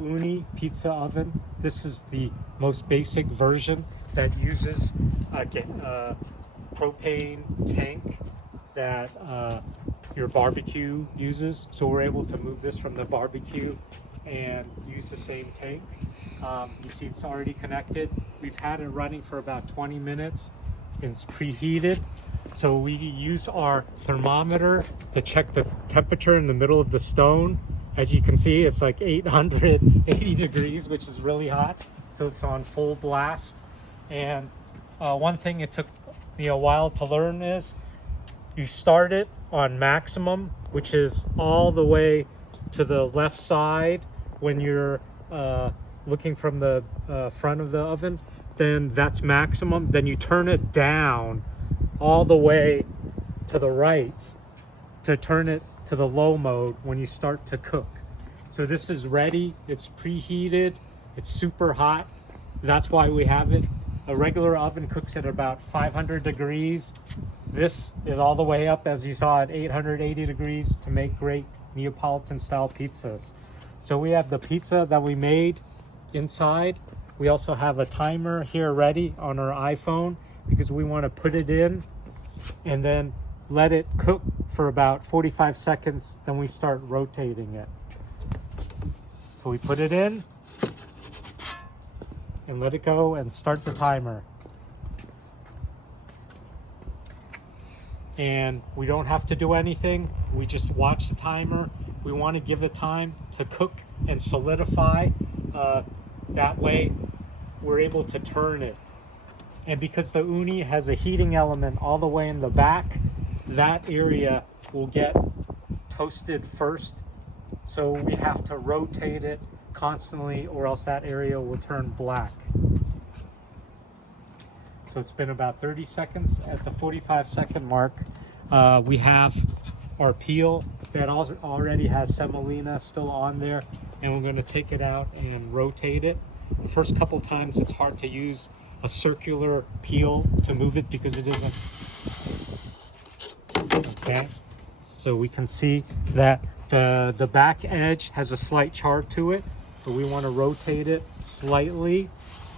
Ooni pizza oven. This is the most basic version that uses a propane tank that your barbecue uses. So we're able to move this from the barbecue and use the same tank. You see it's already connected. We've had it running for about 20 minutes. It's preheated. So we use our thermometer to check the temperature in the middle of the stone. As you can see, it's like 880 degrees, which is really hot. So it's on full blast. And one thing it took me a while to learn is you start it on maximum, which is all the way to the left side when you're looking from the front of the oven. Then that's maximum. Then you turn it down all the way to the right to turn it to the low mode when you start to cook. So this is ready, it's preheated, it's super hot. That's why we have it. A regular oven cooks at about 500 degrees. This is all the way up, as you saw, at 880 degrees to make great Neapolitan style pizzas. So we have the pizza that we made inside. We also have a timer here ready on our iPhone because we want to put it in and then let it cook for about 45 seconds, then we start rotating it. So we put it in and let it go and start the timer. And we don't have to do anything, we just watch the timer. We want to give it time to cook and solidify. That way we're able to turn it. And because the Ooni has a heating element all the way in the back, that area will get toasted first. So we have to rotate it constantly or else that area will turn black. So it's been about 30 seconds. At the 45-second mark, we have our peel that already has semolina still on there, and we're going to take it out and rotate it. The first couple times it's hard to use a circular peel to move it because it isn't. Okay, so we can see that the back edge has a slight char to it, but we want to rotate it slightly.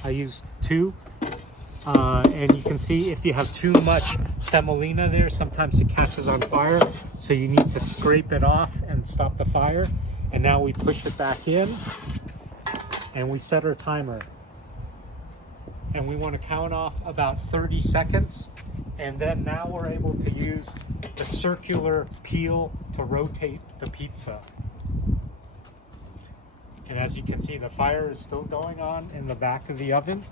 I use 2, and you can see if you have too much semolina there, sometimes it catches on fire, so you need to scrape it off and stop the fire. And now we push it back in and we set our timer. And we want to count off about 30 seconds. And then now we're able to use the circular peel to rotate the pizza. And as you can see, the fire is still going on in the back of the oven.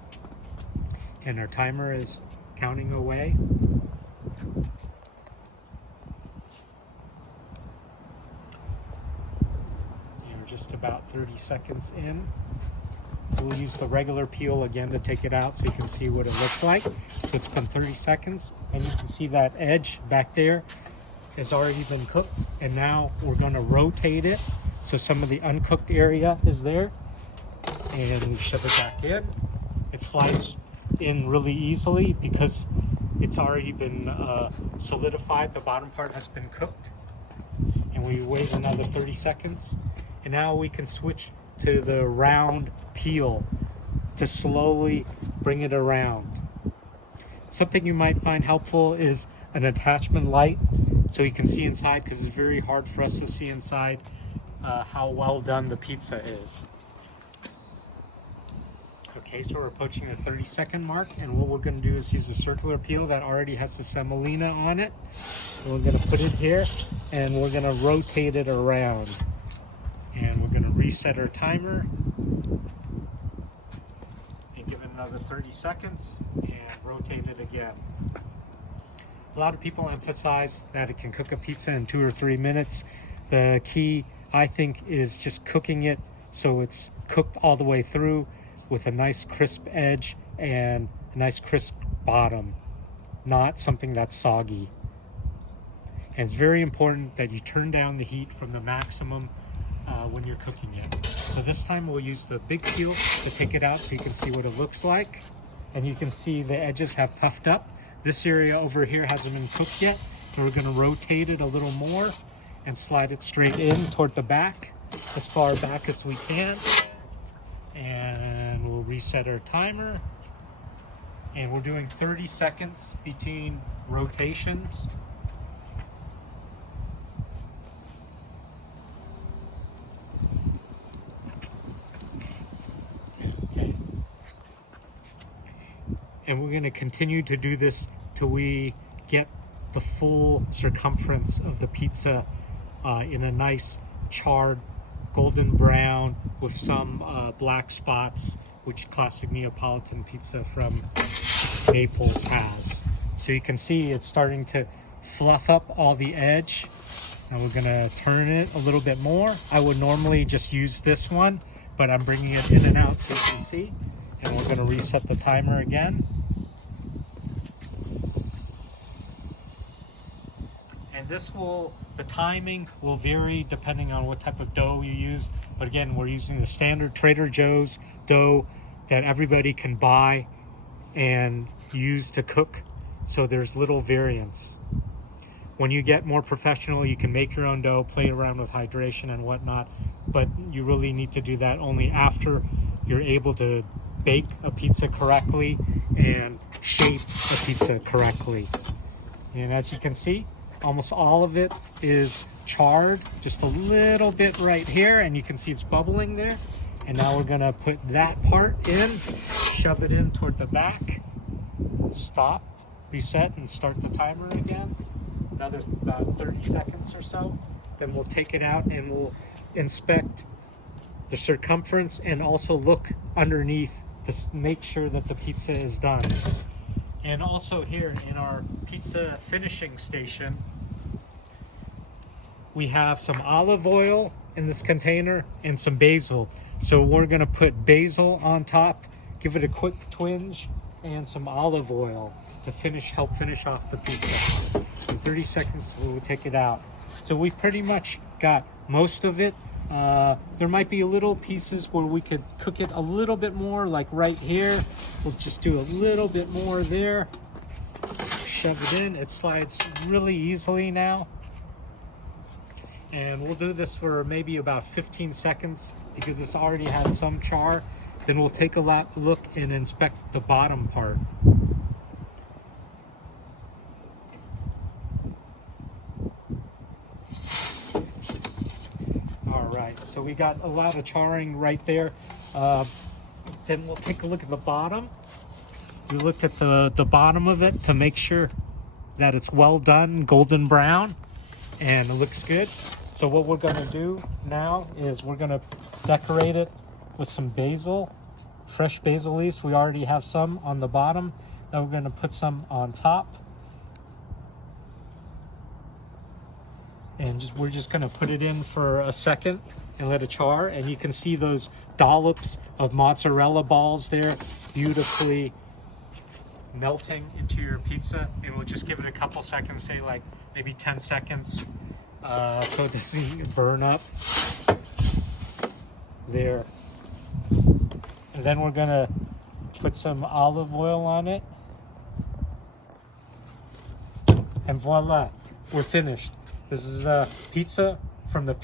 And our timer is counting away. And we're just about 30 seconds in. We'll use the regular peel again to take it out so you can see what it looks like. So it's been 30 seconds and you can see that edge back there has already been cooked. And now we're going to rotate it so some of the uncooked area is there. And we shove it back in. It slides in really easily because it's already been solidified. The bottom part has been cooked. And we wait another 30 seconds. And now we can switch to the round peel to slowly bring it around. Something you might find helpful is an attachment light so you can see inside, because it's very hard for us to see inside how well done the pizza is. Okay, so we're approaching the 30-second mark, and what we're going to do is use a circular peel that already has the semolina on it. And we're going to put it here and we're going to rotate it around. And we're going to reset our timer and give it another 30 seconds and rotate it again. A lot of people emphasize that it can cook a pizza in 2 or 3 minutes. The key, I think, is just cooking it so it's cooked all the way through with a nice crisp edge and a nice crisp bottom, not something that's soggy. And it's very important that you turn down the heat from the maximum when you're cooking it. So this time we'll use the big peel to take it out so you can see what it looks like. And you can see the edges have puffed up. This area over here hasn't been cooked yet, so we're going to rotate it a little more and slide it straight in toward the back, as far back as we can. And we'll reset our timer. And we're doing 30 seconds between rotations. Okay. And we're going to continue to do this till we get the full circumference of the pizza in a nice charred golden brown with some black spots, which classic Neapolitan pizza from Naples has. So you can see it's starting to fluff up all the edge. And we're gonna turn it a little bit more. I would normally just use this one, but I'm bringing it in and out so you can see. And we're gonna reset the timer again. And the timing will vary depending on what type of dough you use. But again, we're using the standard Trader Joe's dough that everybody can buy and use to cook. So there's little variance. When you get more professional, you can make your own dough, play around with hydration and whatnot, but you really need to do that only after you're able to bake a pizza correctly and shape a pizza correctly. And as you can see, almost all of it is charred, just a little bit right here, and you can see it's bubbling there. And now we're gonna put that part in, shove it in toward the back, stop, reset, and start the timer again. Another about 30 seconds or so. Then we'll take it out and we'll inspect the circumference and also look underneath to make sure that the pizza is done. And also here in our pizza finishing station, we have some olive oil in this container and some basil. So we're gonna put basil on top, give it a quick twinge, and some olive oil to help finish off the pizza. In 30 seconds, we'll take it out. So we pretty much got most of it. There might be little pieces where we could cook it a little bit more, like right here. We'll just do a little bit more there. Shove it in. It slides really easily now. And we'll do this for maybe about 15 seconds because it's already had some char. Then we'll take a look and inspect the bottom part. So we got a lot of charring right there. Then we'll take a look at the bottom. We looked at the bottom of it to make sure that it's well done, golden brown, and it looks good. So what we're gonna do now is we're gonna decorate it with some basil, fresh basil leaves. We already have some on the bottom. Then we're gonna put some on top. And we're just gonna put it in for a second and let it char. And you can see those dollops of mozzarella balls there beautifully melting into your pizza. And we'll just give it a couple seconds, say like maybe 10 seconds, so it doesn't burn up there. And then we're gonna put some olive oil on it. And voila, we're finished. This is a pizza from the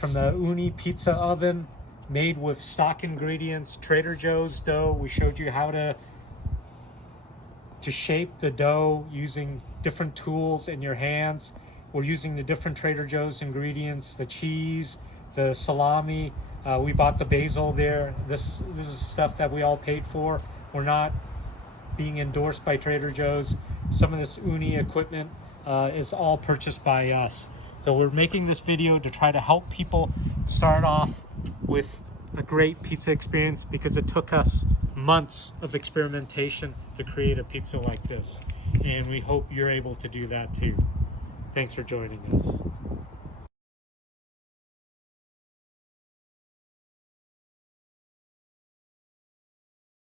Ooni pizza oven, made with stock ingredients, Trader Joe's dough. We showed you how to shape the dough using different tools in your hands. We're using the different Trader Joe's ingredients, the cheese, the salami. We bought the basil there. This is stuff that we all paid for. We're not being endorsed by Trader Joe's. Some of this Ooni equipment is all purchased by us. So we're making this video to try to help people start off with a great pizza experience because it took us months of experimentation to create a pizza like this. And we hope you're able to do that too. Thanks for joining us.